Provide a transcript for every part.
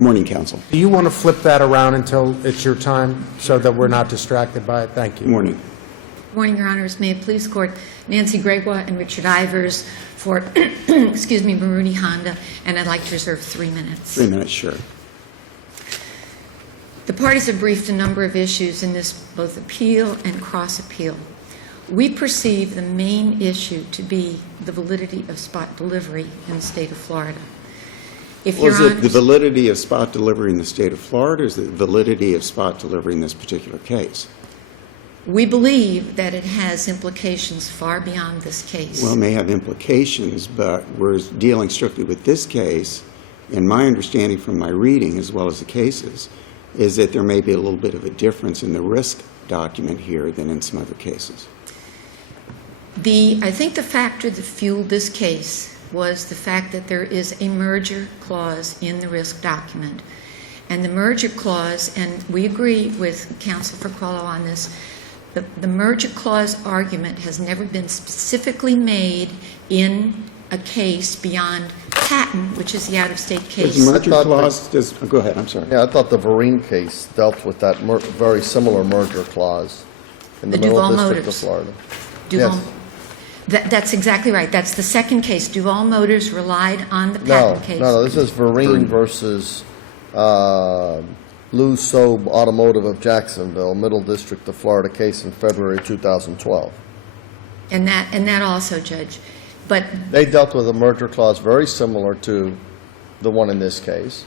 Morning, counsel. Do you want to flip that around until it's your time so that we're not distracted by it? Thank you. Morning. Good morning, Your Honors. May it please the Court, Nancy Gregoire and Richard Ivers for, excuse me, Maroone Honda, and I'd like to reserve 3 minutes. 3 minutes, sure. The parties have briefed a number of issues in this both appeal and cross-appeal. We perceive the main issue to be the validity of spot delivery in the state of Florida. If Was it the validity of spot delivery in the state of Florida, or is it the validity of spot delivery in this particular case? We believe that it has implications far beyond this case. Well, it may have implications, but we're dealing strictly with this case, and my understanding from my reading, as well as the cases, is that there may be a little bit of a difference in the risk document here than in some other cases. I think the factor that fueled this case was the fact that there is a merger clause in the risk document. And the merger clause, and we agree with Counsel for Cuello on this, the merger clause argument has never been specifically made in a case beyond Patton, which is the out-of-state case. Does merger clause, go ahead, I'm sorry. Yeah, I thought the Maroone case dealt with that very similar merger clause in the Middle District of Florida. Duval, that's exactly right. That's the second case. Duval Motors relied on the Patton case. No, this is Maroone versus Lou Sobe Automotive of Jacksonville, Middle District of Florida case in February 2012. And that also, Judge. But they dealt with a merger clause very similar to the one in this case.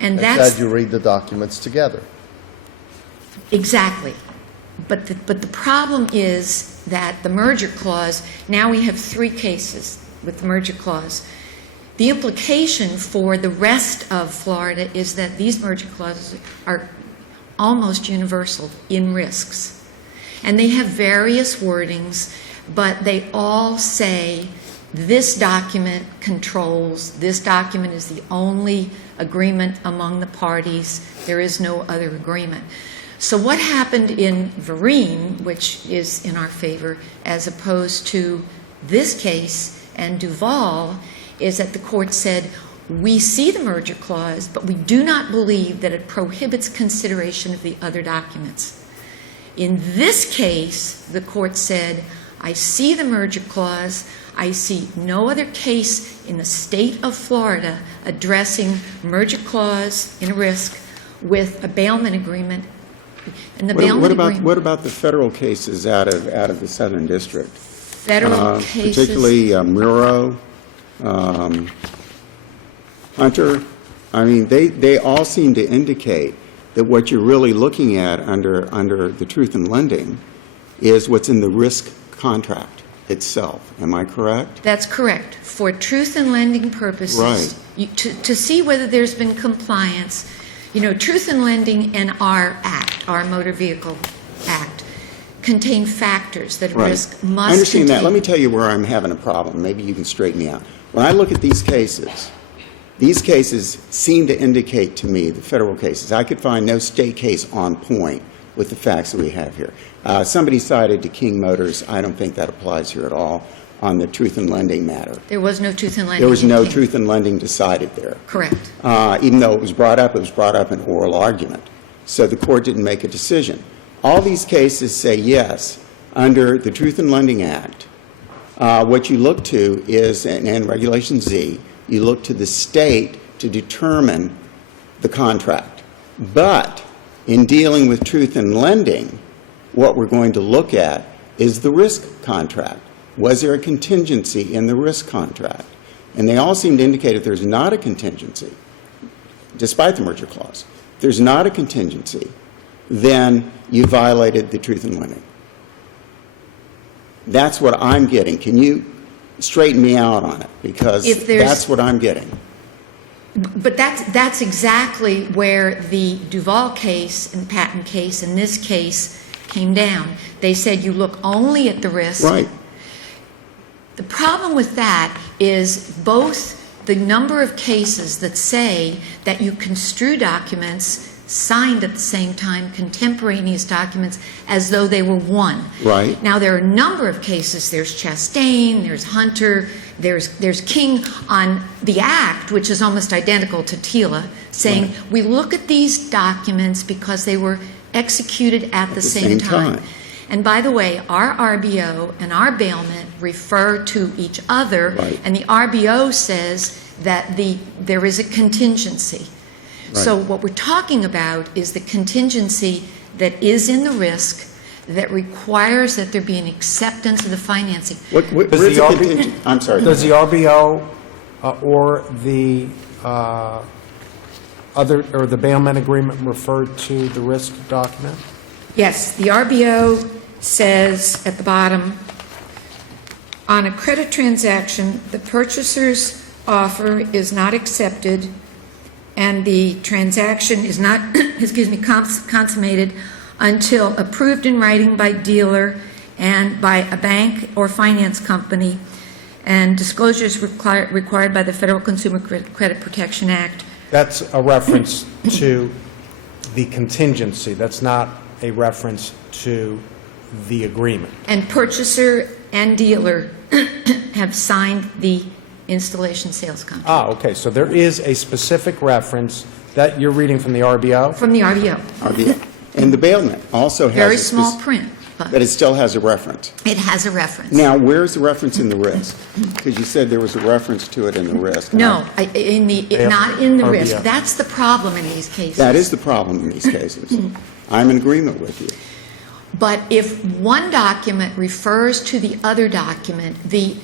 And that's said you read the documents together. Exactly. But the problem is that the merger clause, now we have 3 cases with the merger clause. The implication for the rest of Florida is that these merger clauses are almost universal in risks. And they have various wordings, but they all say this document controls, this document is the only agreement among the parties, there is no other agreement. So what happened in Vereen, which is in our favor, as opposed to this case and Duval, is that the court said, we see the merger clause, but we do not believe that it prohibits consideration of the other documents. In this case, the court said, I see the merger clause, I see no other case in the state of Florida addressing merger clause in a risk with a bailment agreement. And the what about the federal cases out of the Southern District? Federal cases, particularly Muro, Hunter. I mean, they all seem to indicate that what you're really looking at under the truth in lending is what's in the risk contract itself. Am I correct? That's correct. For truth in lending purposes, right. To see whether there's been compliance, you know, truth in lending and our act, our Motor Vehicle Act, contain factors that right. risk must I understand contain. that. Let me tell you where I'm having a problem. Maybe you can straighten me out. When I look at these cases seem to indicate to me, the federal cases, I could find no state case on point with the facts that we have here. Somebody cited to King Motors. I don't think that applies here at all on the truth in lending matter. There was no truth in lending. There was no truth in lending decided there. Correct. Even though it was brought up in oral argument. So the court didn't make a decision. All these cases say yes, under the Truth in Lending Act, what you look to is, and Regulation Z, you look to the state to determine the contract. But in dealing with truth in lending, what we're going to look at is the risk contract. Was there a contingency in the risk contract? And they all seem to indicate if there's not a contingency, despite the merger clause, if there's not a contingency, then you violated the truth in lending. That's what I'm getting. Can you straighten me out on it? Because that's what I'm getting. But that's exactly where the Duval case and Patton case and this case came down. They said you look only at the risk. Right. The problem with that is both the number of cases that say that you construe documents signed at the same time contemporaneous documents as though they were one. Right. Now, there are a number of cases. There's Chastain, there's Hunter, there's King on the Act, which is almost identical to TILA, saying Right. we look at these documents because they were executed at the same time. And by the way, our RBO and our bailment refer to each other, Right. and the RBO says that there is a contingency. So what we're talking about is the contingency that is in the risk that requires that there be an acceptance of the financing. Where's Does the the contingent? I'm sorry. Does the RBO or the the bailment agreement refer to the risk document? Yes, the RBO says at the bottom, on a credit transaction, the purchaser's offer is not accepted and the transaction is not, consummated until approved in writing by dealer and by a bank or finance company, and disclosures required by the Federal Consumer Credit Protection Act. That's a reference to the contingency. That's not a reference to the agreement. And purchaser and dealer have signed the installation sales contract. Ah, okay, so there is a specific reference that you're reading from the RBO? From the RBO. RBO. And the bailment also has Very a small print, but but it still has a reference. it has a reference. Now, where's the reference in the risk? Because you said there was a reference to it in the risk. No, not in the RBO. risk. That's the problem in these cases. That is the problem in these cases. I'm in agreement with you. But if one document refers to the other document, the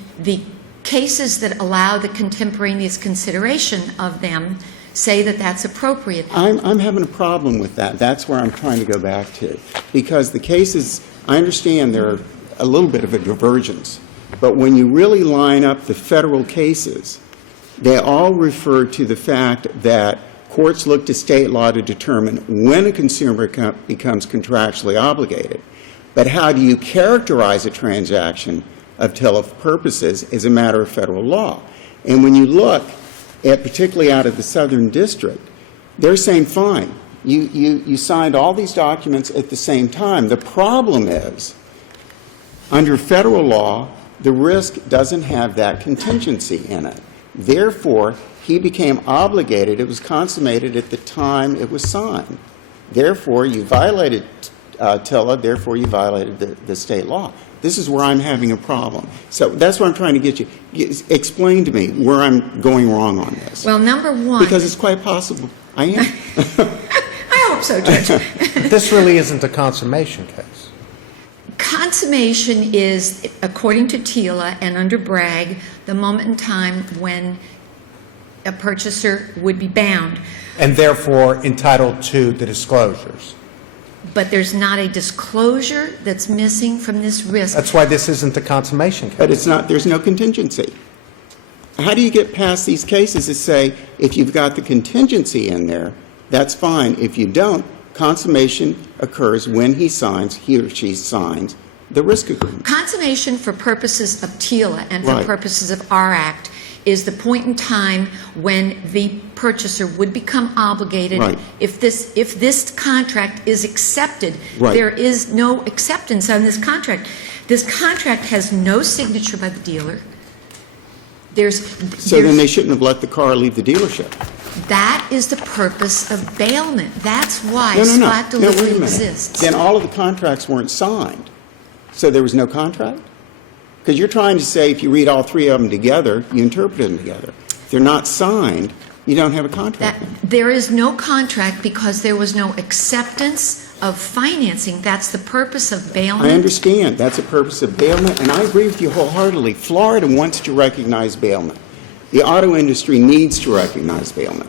cases that allow the contemporaneous consideration of them say that that's appropriate. I'm having a problem with that. That's where I'm trying to go back to. Because the cases, I understand there are a little bit of a divergence, but when you really line up the federal cases, they all refer to the fact that courts look to state law to determine when a consumer becomes contractually obligated. But how do you characterize a transaction of TILA purposes is a matter of federal law. And when you look at, particularly out of the Southern District, they're saying, fine, you signed all these documents at the same time. The problem is, under federal law, the risk doesn't have that contingency in it. Therefore, he became obligated. It was consummated at the time it was signed. Therefore, you violated TILA. Therefore, you violated the state law. This is where I'm having a problem. So that's what I'm trying to get you. Explain to me where I'm going wrong on this. Well, number one... Because it's quite possible I am. I hope so, Judge. This really isn't a consummation case. Consummation is, according to TILA and under Bragg, the moment in time when a purchaser would be bound. And therefore entitled to the disclosures. But there's not a disclosure that's missing from this risk. That's why this isn't a consummation case. But it's not, there's no contingency. How do you get past these cases to say, if you've got the contingency in there, that's fine. If you don't, consummation occurs when he or she signs the risk agreement. Consummation for purposes of TILA and for Right. purposes of our Act is the point in time when the purchaser would become obligated. Right. If this contract is accepted. Right. There is no acceptance on this contract. This contract has no signature by the dealer. So then they shouldn't have let the car leave the dealership. That is the purpose of bailment. That's why No, spot wait a delivery minute. exists. Then all of the contracts weren't signed. So there was no contract? Because you're trying to say if you read all three of them together, you interpret them together. If they're not signed, you don't have a contract. There is no contract because there was no acceptance of financing. That's the purpose of bailment. I understand. That's the purpose of bailment, and I agree with you wholeheartedly. Florida wants to recognize bailment. The auto industry needs to recognize bailment.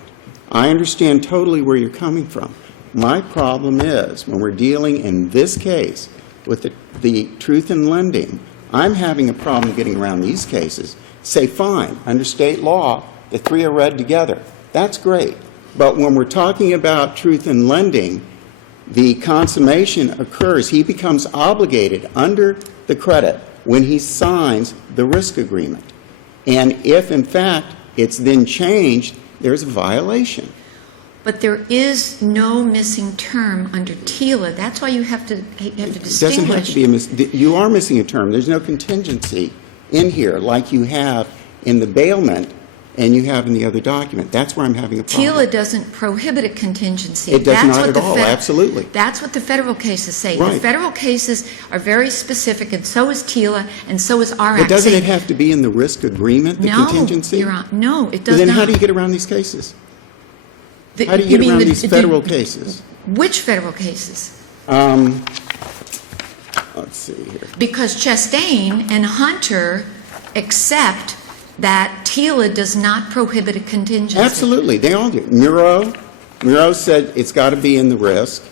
I understand totally where you're coming from. My problem is, when we're dealing in this case with the truth in lending, I'm having a problem getting around these cases. Say, fine, under state law, the three are read together. That's great. But when we're talking about truth in lending, the consummation occurs. He becomes obligated under the credit when he signs the risk agreement. And if, in fact, it's then changed, there's a violation. But there is no missing term under TILA. That's why you have to It distinguish. doesn't have to be you are missing a term. There's no contingency in here like you have in the bailment and you have in the other document. That's where I'm having a problem. TILA doesn't prohibit a contingency. It does That's not what at the all, absolutely. That's what the federal cases say. The Right. federal cases are very specific, and so is TILA, and so is our act. But doesn't it saying- have to be in the risk agreement, the contingency? No, it does Then not. how do you get around these cases? The- How do you get mean around the- these federal cases? Which federal cases? Let's see here. Because Chastain and Hunter accept that TILA does not prohibit a contingency. Absolutely, they all do. Muro said it's got to be in the risk.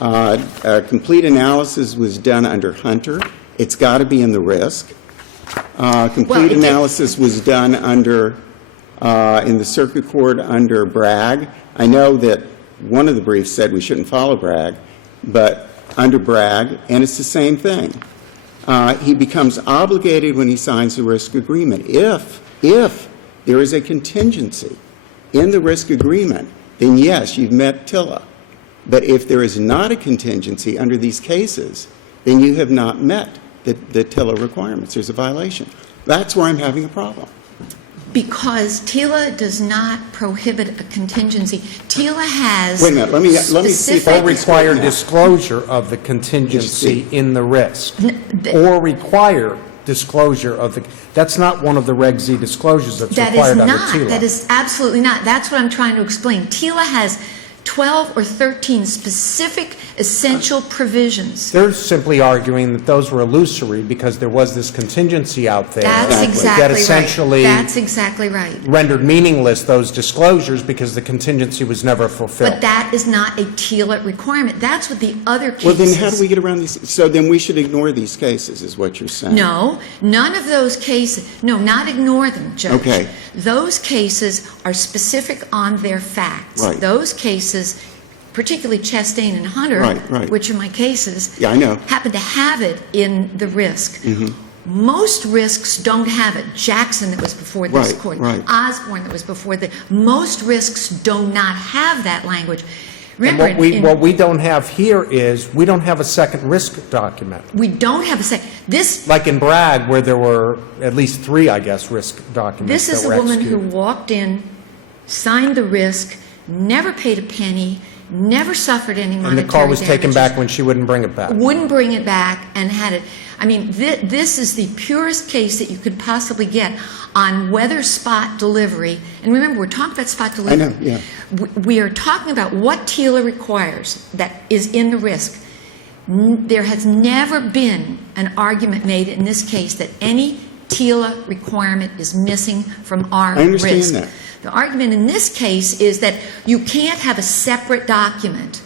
A complete analysis was done under Hunter. It's got to be in the risk. Complete it- analysis was done under, in the circuit court under Bragg. I know that one of the briefs said we shouldn't follow Bragg, but under Bragg, and it's the same thing. He becomes obligated when he signs the risk agreement. If there is a contingency in the risk agreement, then yes, you've met TILA. But if there is not a contingency under these cases, then you have not met the TILA requirements. There's a violation. That's where I'm having a problem. Because TILA does not prohibit a contingency. TILA has... Wait a minute, let me see if I Or require disclosure of the contingency in the risk. Or require disclosure of the, that's not one of the Reg Z disclosures that's That is required under not. TILA. That is absolutely not. That's what I'm trying to explain. TILA has 12 or 13 specific essential provisions. They're simply arguing that those were illusory because there was this contingency out there. That's exactly That right. essentially That's exactly right. rendered meaningless those disclosures because the contingency was never fulfilled. But that is not a TILA requirement. That's what the other cases... Well, then how do we get around these? So then we should ignore these cases, is what you're saying? No, none of those cases, no, not ignore them, Judge. Okay. Those cases are specific on their facts. Right. Those cases, particularly Chastain and Hunter, Right. which are my cases, Yeah, I know. happen to have it in the risk. Mm-hmm. Most risks don't have it. Jackson, that was before this Right, court. right. Osborne, that was before the... Most risks do not have that language. And Remember, what we don't have here is, we don't have a second risk document. we don't have a this... Like in Bragg, where there were at least 3, I guess, risk documents This is that a were woman who executed. walked in, signed the risk, never paid a penny, never suffered any monetary And the car was taken damages, back when she wouldn't bring it back. wouldn't bring it back, and had it. I mean, this is the purest case that you could possibly get on whether spot delivery, and remember, we're talking about spot delivery. know, yeah. We are talking about what TILA requires that is in the risk. There has never been an argument made in this case that any TILA requirement is missing from our risk. I understand that. The argument in this case is that you can't have a separate document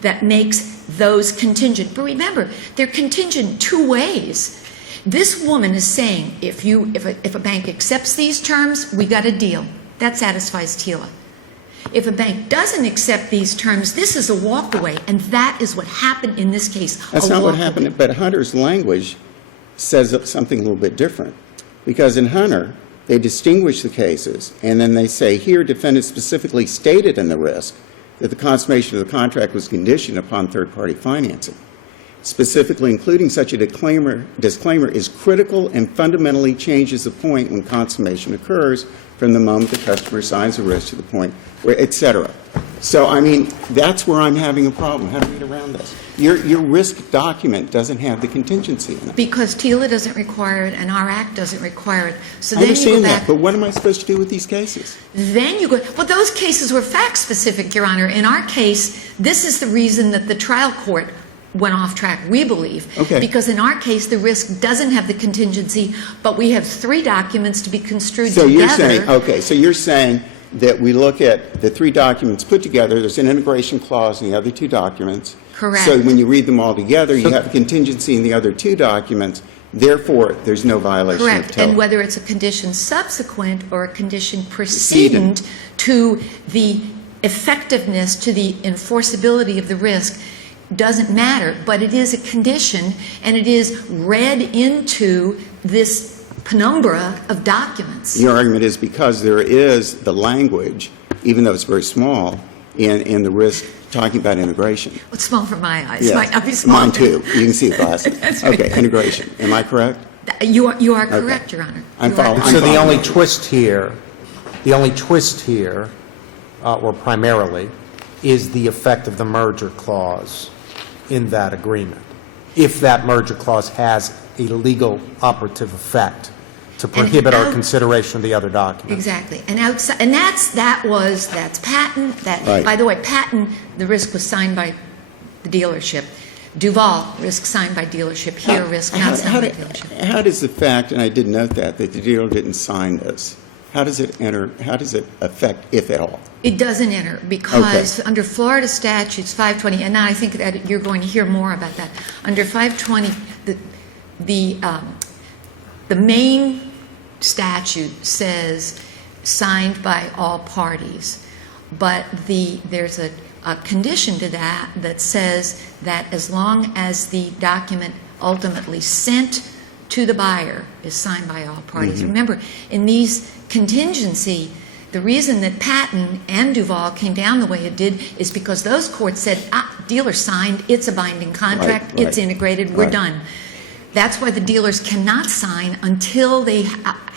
that makes those contingent. But remember, they're contingent 2 ways. This woman is saying, if a bank accepts these terms, we got a deal. That satisfies TILA. If a bank doesn't accept these terms, this is a walkaway, and that is what happened in this case. That's a not what walkaway. happened, but Hunter's language says something a little bit different. Because in Hunter, they distinguish the cases, and then they say, here, defendant specifically stated in the risk that the consummation of the contract was conditioned upon third-party financing. Specifically including such a disclaimer is critical and fundamentally changes the point when consummation occurs from the moment the customer signs the risk to the point where, et cetera. So, I mean, that's where I'm having a problem. How do we get around this? Your risk document doesn't have the contingency in it. Because TILA doesn't require it, and our Act doesn't require it. So I then you go understand back. that, but what am I supposed to do with these cases? Then you go, well, those cases were fact-specific, Your Honor. In our case, this is the reason that the trial court went off track, we believe. Okay. Because in our case, the risk doesn't have the contingency, but we have 3 documents to be construed So together. you're saying, okay, so you're saying that we look at the 3 documents put together, there's an integration clause in the other 2 documents. Correct. So when you read them all together, you have a contingency in the other 2 documents, therefore, there's no violation of Correct. TILA. And whether it's a condition subsequent or a condition precedent to the effectiveness, to the enforceability of the risk, doesn't matter, but it is a condition, and it is read into this penumbra of documents. Your argument is because there is the language, even though it's very small, in the risk, talking about integration. Well, it's small for my eyes. Yes, Might not be small. mine too. You can see the glasses. That's right. Okay, integration. Am I correct? You are correct, Your Honor. I'm You are following. correct. So the only twist here, or primarily, is the effect of the merger clause in that agreement. If that merger clause has a legal operative effect to prohibit our consideration of the other documents. Exactly. And outside, and that's patent. Right. By the way, patent, the risk was signed by the dealership. Duval, risk signed by dealership. Here, risk not signed by dealership. How does the fact, and I did note that the dealer didn't sign this, how does it affect, if at all? It doesn't enter because under Florida statutes 520, and now I think that you're going to hear more about that. Under 520, the main statute says signed by all parties, but there's a condition to that says that as long as the document ultimately sent to the buyer is signed by all parties. Remember, in these contingency, the reason that Patton and Duval came down the way it did is because those courts said, dealer signed, it's a binding contract, Right. It's integrated, we're Right. done. That's why the dealers cannot sign until they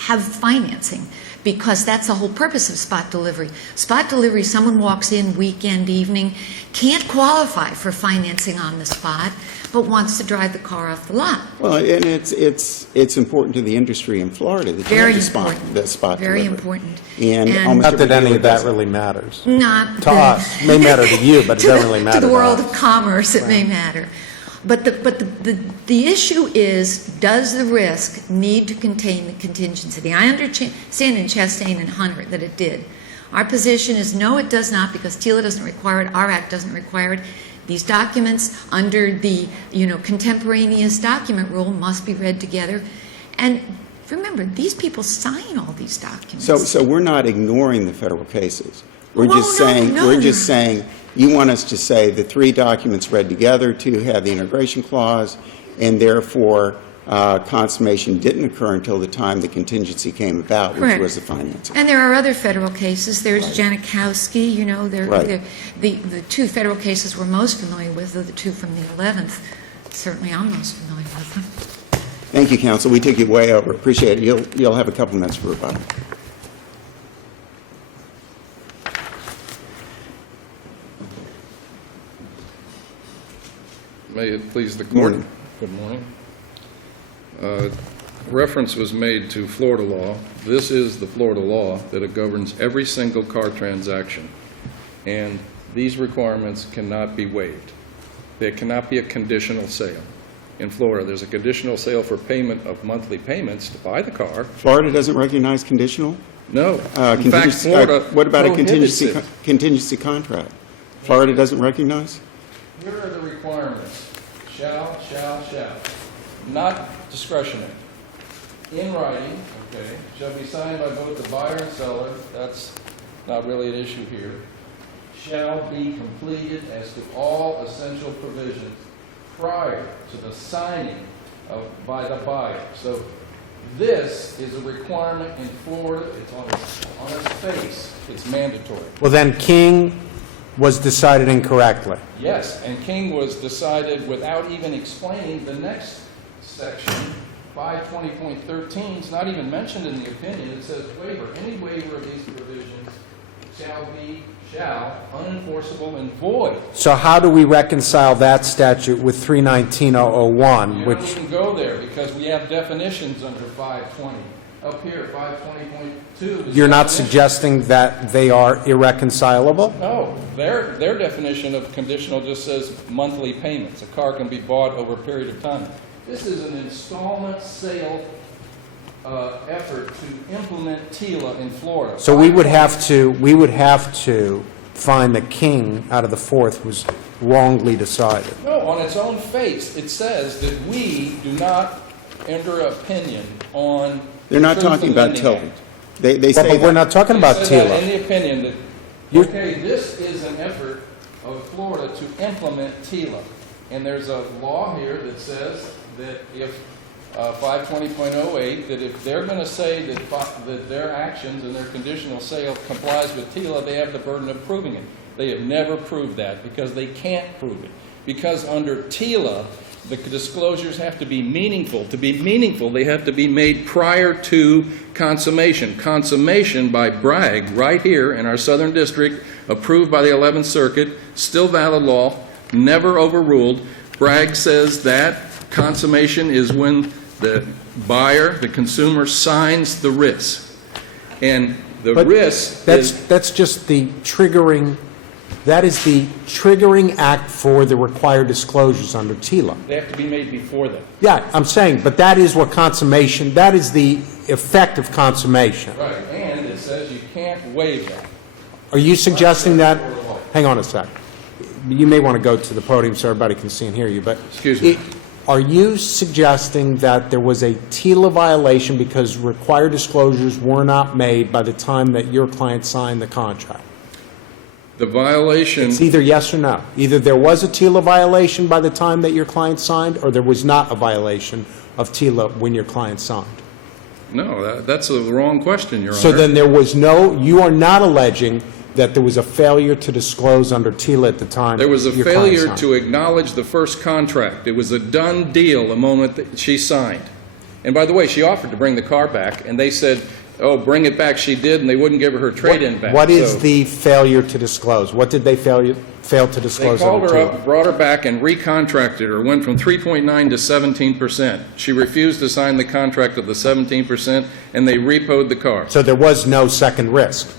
have financing, because that's the whole purpose of spot delivery. Spot delivery, someone walks in weekend, evening, can't qualify for financing on the spot, but wants to drive the car off the lot. Well, and it's important to the industry in Florida that you Very have the spot, important. the spot Very delivery. important. And And- almost Not that every any dealer of that does it. really matters. Not To us, may matter to you, but it doesn't really matter to the world us. of commerce, it may matter. But the issue is, does the risk need to contain the contingency? I understand in Chastain and Hunter that it did. Our position is no, it does not, because TILA doesn't require it, our act doesn't require it. These documents under the contemporaneous document rule must be read together. And remember, these people sign all these documents. So we're not ignoring the federal cases. We're Oh, just no, saying, no, we're no. just saying, you want us to say the three documents read together to have the integration clause, and therefore consummation didn't occur until the time the contingency came about, which Correct. was the financing. And there are other federal cases. There's Right. Janikowski, Right. the two federal cases we're most familiar with are the two from the 11th. Certainly I'm most familiar with them. Thank you, counsel. We took you way over. Appreciate it. You'll have a couple minutes for rebuttal. May it please the court. Morning. Good morning. Reference was made to Florida law. This is the Florida law that it governs every single car transaction, and these requirements cannot be waived. There cannot be a conditional sale. In Florida, there's a conditional sale for payment of monthly payments to buy the car. Florida doesn't recognize conditional? No. In fact, Contingency- Florida what about a prohibits it. contingency contract? Florida doesn't recognize? Here are the requirements. Shall. Not discretionary. In writing, okay, shall be signed by both the buyer and seller. That's not really an issue here. Shall be completed as to all essential provisions prior to the signing by the buyer. So this is a requirement in Florida. It's on its face. It's mandatory. Well, then King was decided incorrectly. Yes, and King was decided without even explaining the next section. 520.13 is not even mentioned in the opinion. It says waiver. Any waiver of these provisions shall be, unenforceable and void. So how do we reconcile that statute with 319.001, You which, don't even go there because we have definitions under 520. Up here, 520.2 is you're not definition. suggesting that they are irreconcilable? No, their definition of conditional just says monthly payments. A car can be bought over a period of time. This is an installment sale effort to implement TILA in Florida. So we would have to find that King, out of the fourth, was wrongly decided. No, on its own face, it says that we do not enter opinion on. They're not Truth talking in about Lending TILA. Act. They Well, say but we're that. not talking They about said that in TILA. the opinion that, You- okay, this is an effort of Florida to implement TILA. And there's a law here that says that if 520.08, that if they're going to say that their actions and their conditional sale complies with TILA, they have the burden of proving it. They have never proved that because they can't prove it. Because under TILA, the disclosures have to be meaningful. To be meaningful, they have to be made prior to consummation. Consummation by Bragg, right here in our Southern District, approved by the 11th Circuit, still valid law, never overruled. Bragg says that consummation is when the buyer, the consumer, signs the risk. And the But risk that's just the triggering, that is the triggering act for the required disclosures under TILA. they have to be made before that. Yeah, I'm saying, but that is what consummation, that is the effect of consummation. Right, and it says you can't waive that. Are you suggesting that, hang on a sec, you may want to go to the podium so everybody can see and hear you, but. Excuse me. Are you suggesting that there was a TILA violation because required disclosures were not made by the time that your client signed the contract? The violation, It's either yes or no. Either there was a TILA violation by the time that your client signed, or there was not a violation of TILA when your client signed. no, that's the wrong question, Your Honor. So then there was no, you are not alleging that there was a failure to disclose under TILA at the time There was a your client failure signed. to acknowledge the first contract. It was a done deal the moment that she signed. And by the way, she offered to bring the car back, and they said, oh, bring it back. She did, and they wouldn't give her her trade-in back. What is So the failure to disclose? What did they fail to They disclose called under her TILA? up, brought her back, and recontracted her, went from 3.9 to 17%. She refused to sign the contract of the 17%, and they repoed the car. So there was no second risk.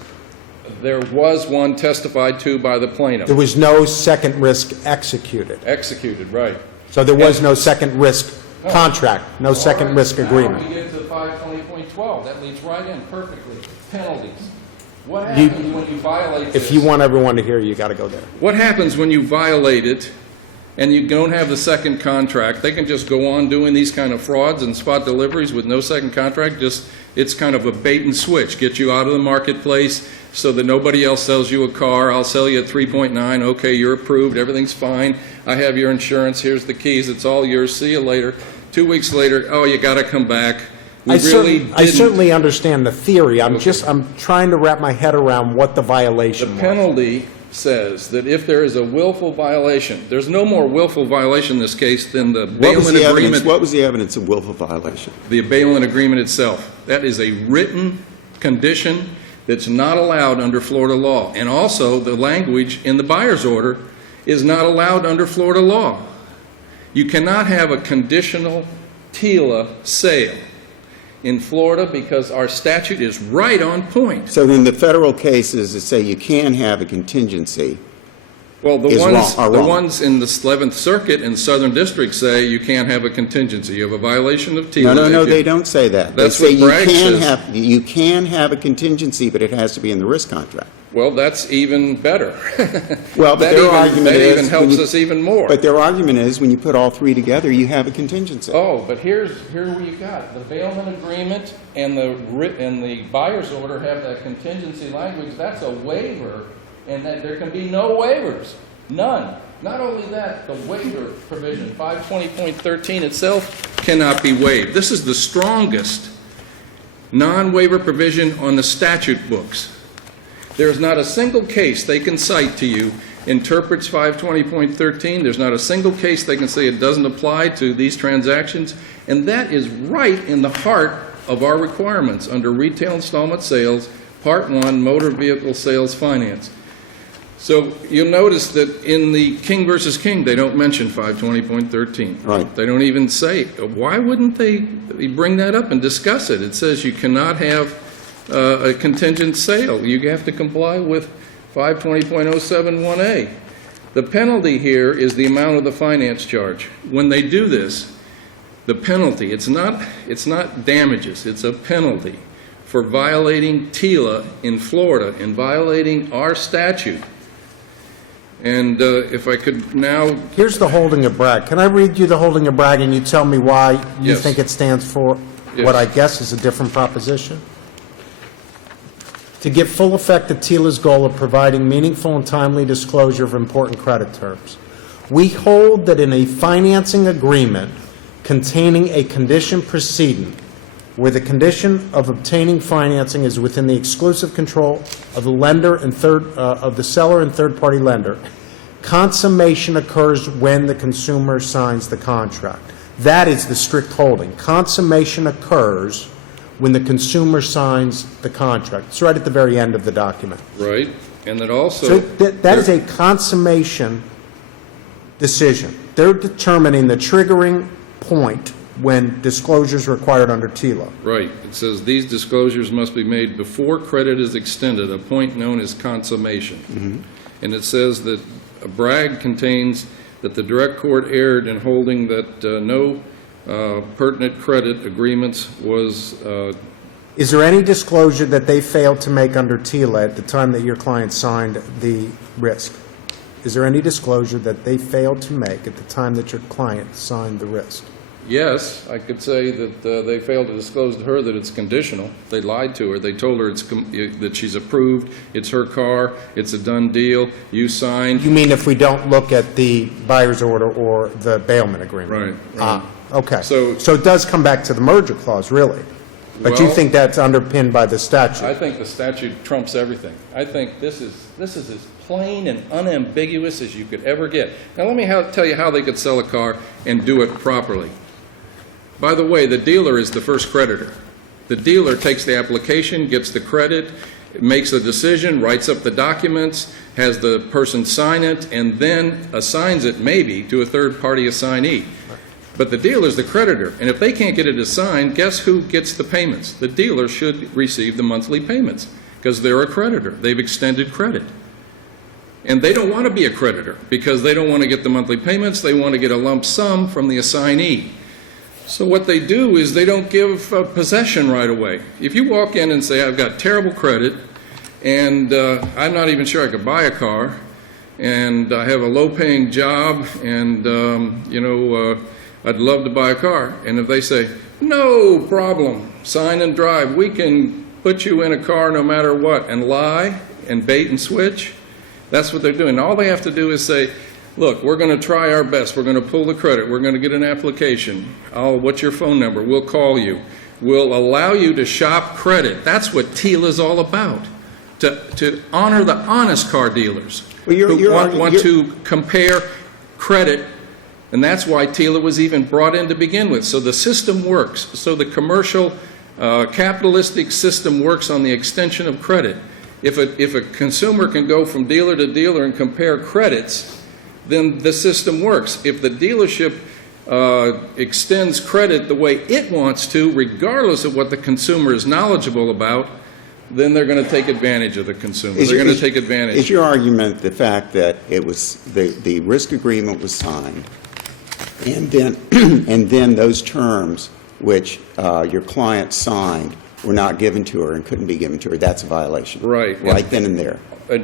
There was one testified to by the plaintiff. There was no second risk executed. Executed, right. So there was no second risk contract, no second risk Now agreement. we get to 520.12. That leads right in perfectly. Penalties. What You- happens when you violate this? If you want everyone to hear you, got to go there. What happens when you violate it and you don't have the second contract? They can just go on doing these kind of frauds and spot deliveries with no second contract. It's kind of a bait and switch. Get you out of the marketplace so that nobody else sells you a car. I'll sell you at 3.9. Okay, you're approved. Everything's fine. I have your insurance. Here's the keys. It's all yours. See you later. 2 weeks later, oh, you got to come back. We I really I didn't. certainly understand the theory. I'm trying to wrap my head around what the The violation was. penalty says that if there is a willful violation, there's no more willful violation in this case than the What was bailment the evidence? agreement. What was the evidence of willful violation? The bailment agreement itself. That is a written condition that's not allowed under Florida law. And also, the language in the buyer's order is not allowed under Florida law. You cannot have a conditional TILA sale in Florida because our statute is right on point. So then the federal cases that say you can have a contingency, Well, the Is ones, wrong- are the wrong. ones in the 11th Circuit and Southern District say you can't have a contingency. You have a violation of TILA. no, if you- they don't say that. That's They say what Bragg says. you can have a contingency, but it has to be in the risk contract. Well, that's even better. Well, but That their even- argument that is even helps when you- us even more. But their argument is when you put all three together, you have a contingency. Oh, but here what you got. The bailment agreement and the buyer's order have that contingency language. That's a waiver, and that there can be no waivers. None. Not only that, the waiver provision, 520.13 itself, cannot be waived. This is the strongest non-waiver provision on the statute books. There is not a single case they can cite to you interprets 520.13. There's not a single case they can say it doesn't apply to these transactions. And that is right in the heart of our requirements under retail installment sales, Part 1, motor vehicle sales finance. So you'll notice that in the King versus King, they don't mention 520.13. Right. They don't even say, why wouldn't they bring that up and discuss it? It says you cannot have a contingent sale. You have to comply with 520.071A. The penalty here is the amount of the finance charge. When they do this, the penalty, it's not damages, it's a penalty for violating TILA in Florida and violating our statute. And if I could now, Here's the holding of Bragg. Can I read you the holding of Bragg and you tell me why you Yes. think it stands for Yes. what I guess is a different proposition? To give full effect to TILA's goal of providing meaningful and timely disclosure of important credit terms, we hold that in a financing agreement containing a condition precedent where the condition of obtaining financing is within the exclusive control of the lender and of the seller and third-party lender, consummation occurs when the consumer signs the contract. That is the strict holding. Consummation occurs when the consumer signs the contract. It's right at the very end of the document. Right, and that also... So that is a consummation decision. They're determining the triggering point when disclosure is required under TILA. Right. It says these disclosures must be made before credit is extended, a point known as consummation. And it says that a brag contains that the direct court erred in holding that no pertinent credit agreements was... Is there any disclosure that they failed to make under TILA at the time that your client signed the risk? Is there any disclosure that they failed to make at the time that your client signed the risk? Yes, I could say that they failed to disclose to her that it's conditional. They lied to her. They told her that she's approved, it's her car, it's a done deal, you signed. You mean if we don't look at the buyer's order or the bailment agreement? Right. Okay. So it does come back to the merger clause, really? But you Well, think that's underpinned by the statute? I think the statute trumps everything. I think this is as plain and unambiguous as you could ever get. Now let me tell you how they could sell a car and do it properly. By the way, the dealer is the first creditor. The dealer takes the application, gets the credit, makes a decision, writes up the documents, has the person sign it, and then assigns it maybe to a third-party assignee. But the dealer is the creditor, and if they can't get it assigned, guess who gets the payments? The dealer should receive the monthly payments because they're a creditor. They've extended credit. And they don't want to be a creditor because they don't want to get the monthly payments. They want to get a lump sum from the assignee. So what they do is they don't give possession right away. If you walk in and say, I've got terrible credit, and I'm not even sure I could buy a car, and I have a low-paying job, and, I'd love to buy a car. And if they say, no problem, sign and drive, we can put you in a car no matter what, and lie and bait and switch, that's what they're doing. All they have to do is say, look, we're going to try our best. We're going to pull the credit. We're going to get an application. What's your phone number? We'll call you. We'll allow you to shop credit. That's what TILA is all about, to honor the honest car dealers who want to compare credit. And that's why TILA was even brought in to begin with. So the system works. So the commercial capitalistic system works on the extension of credit. If a consumer can go from dealer to dealer and compare credits, then the system works. If the dealership extends credit the way it wants to, regardless of what the consumer is knowledgeable about, then they're going to take advantage of the consumer. They're going to take advantage. Is your argument the fact that it was the risk agreement was signed, and then those terms which your client signed were not given to her and couldn't be given to her? That's a violation. Right. Right then and there.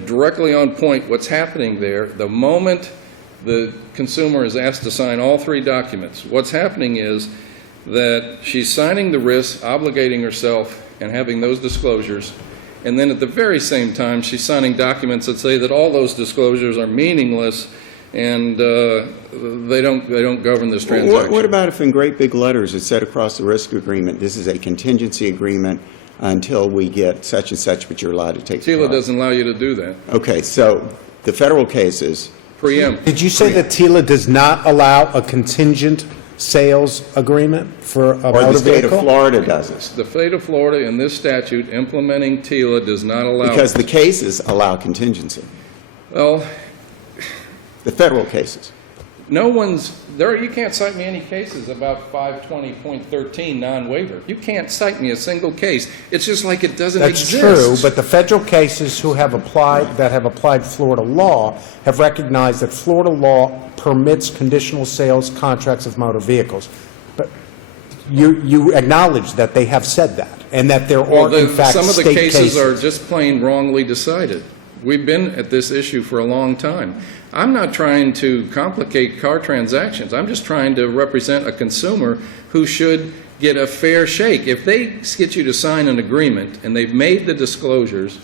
Directly on point, what's happening there, the moment the consumer is asked to sign all three documents, what's happening is that she's signing the risk, obligating herself, and having those disclosures, and then at the very same time she's signing documents that say that all those disclosures are meaningless and they don't govern this transaction. What about if in great big letters it said across the risk agreement, this is a contingency agreement until we get such and such, but you're allowed to take the car? TILA doesn't allow you to do that. Okay, so the federal cases... Preempt. Did you say that TILA does not allow a contingent sales agreement for a motor vehicle? Or the state of Florida doesn't. The state of Florida in this statute implementing TILA does not allow... Because the cases allow contingency. Well... The federal cases. No one's there. You can't cite me any cases about 520.13 non-waiver. You can't cite me a single case. It's just like it doesn't exist. That's true, but the federal cases that have applied Florida law have recognized that Florida law permits conditional sales contracts of motor vehicles. But you acknowledge that they have said that, and that there are in fact some of the state cases are just plain wrongly decided. We've been at this issue for a long time. I'm not trying to complicate car transactions. I'm just trying to represent a consumer who should get a fair shake. If they get you to sign an agreement and they've made the disclosures,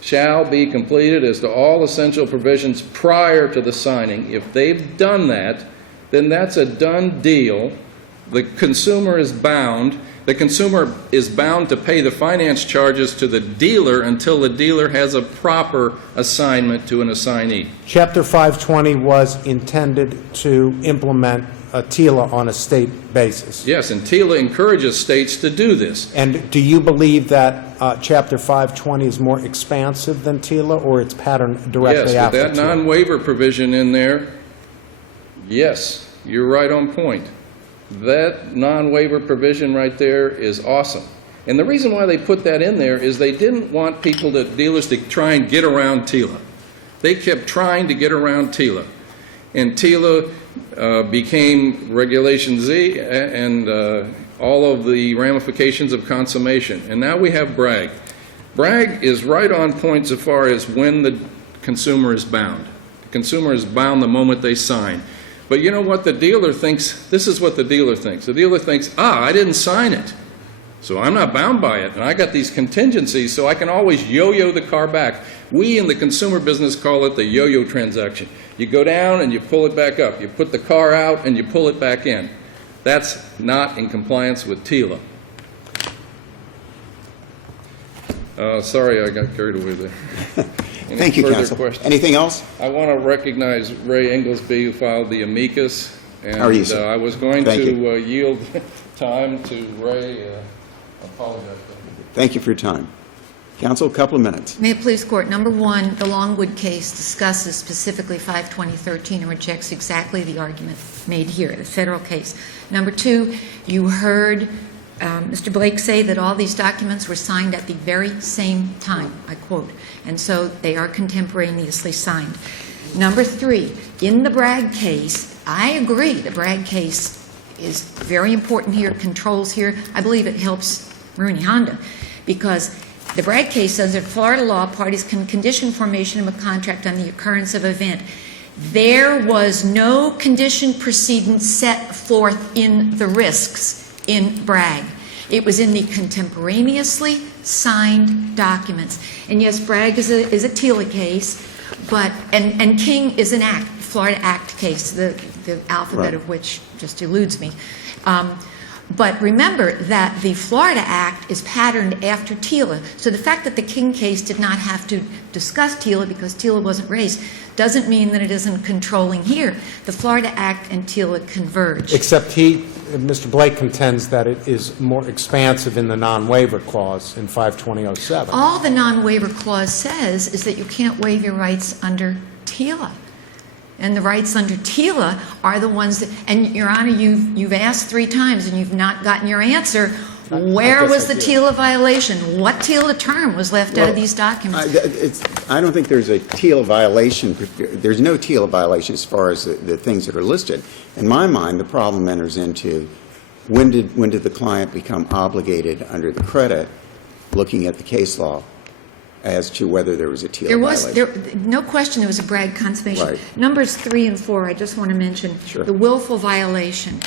shall be completed as to all essential provisions prior to the signing. If they've done that, then that's a done deal. The consumer is bound. The consumer is bound to pay the finance charges to the dealer until the dealer has a proper assignment to an assignee. Chapter 520 was intended to implement a TILA on a state basis. Yes, and TILA encourages states to do this. And do you believe that Chapter 520 is more expansive than TILA, or it's patterned directly Yes, after with that TILA? non-waiver provision in there, yes, you're right on point. That non-waiver provision right there is awesome. And the reason why they put that in there is they didn't want dealers to try and get around TILA. They kept trying to get around TILA. And TILA became Regulation Z and all of the ramifications of consummation. And now we have BRAG. BRAG is right on point so far as when the consumer is bound. The consumer is bound the moment they sign. But you know what? The dealer thinks, this is what the dealer thinks. The dealer thinks, I didn't sign it, so I'm not bound by it. And I got these contingencies, so I can always yo-yo the car back. We in the consumer business call it the yo-yo transaction. You go down and you pull it back up. You put the car out and you pull it back in. That's not in compliance with TILA. Sorry, I got carried away there. Thank you, further counsel. questions? Anything else? I want to recognize Ray Inglesby, who filed the amicus. And How are you, sir? I was going Thank to yield time to Ray. Apologize. Thank you for your time. Counsel, a couple of minutes. May it please the Court, number one, the Longwood case discusses specifically 52013 and rejects exactly the argument made here, the federal case. Number two, you heard Mr. Blake say that all these documents were signed at the very same time, I quote, and so they are contemporaneously signed. Number three, in the Bragg case, I agree the Bragg case is very important here, controls here. I believe it helps Maroone Honda because the Bragg case says that Florida law parties can condition formation of a contract on the occurrence of an event. There was no condition precedent set forth in the risks in Bragg. It was in the contemporaneously signed documents. And yes, Bragg is a TILA case, but and King is an act, Florida Act case, the alphabet Right. of which just eludes me. But remember that the Florida Act is patterned after TILA. So the fact that the King case did not have to discuss TILA because TILA wasn't raised doesn't mean that it isn't controlling here. The Florida Act and TILA converge. Except Mr. Blake contends that it is more expansive in the non-waiver clause in 52007. All the non-waiver clause says is that you can't waive your rights under TILA. And the rights under TILA are the ones that, and Your Honor, you've asked 3 times and you've not gotten your answer. Where was the TILA violation? What TILA term was left out of these documents? I don't think there's a TILA violation. There's no TILA violation as far as the things that are listed. In my mind, the problem enters into when did the client become obligated under the credit, looking at the case law, as to whether there was a TILA violation. No question there was a Bragg consummation. Right. Numbers 3 and 4, I just want to mention Sure. the willful violation.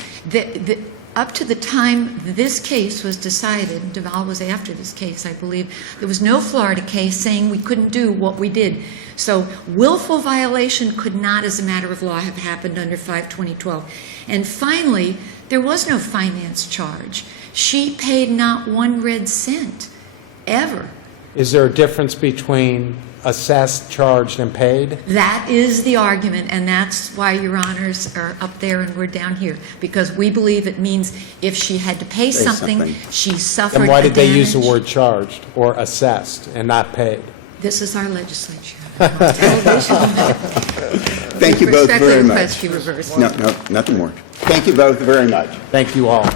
Up to the time this case was decided, Duval was after this case, I believe, there was no Florida case saying we couldn't do what we did. So willful violation could not, as a matter of law, have happened under 52012. And finally, there was no finance charge. She paid not 1 red cent, ever. Is there a difference between assessed, charged, and paid? That is the argument, and that's why Your Honors are up there and we're down here, because we believe it means if she had to pay something, she suffered a Then why did they use the damage. word charged or assessed and not paid? This is our legislature. Television. Thank you both very Respectfully much. request you reverse. No, nothing more. Thank you both very much. Thank you all.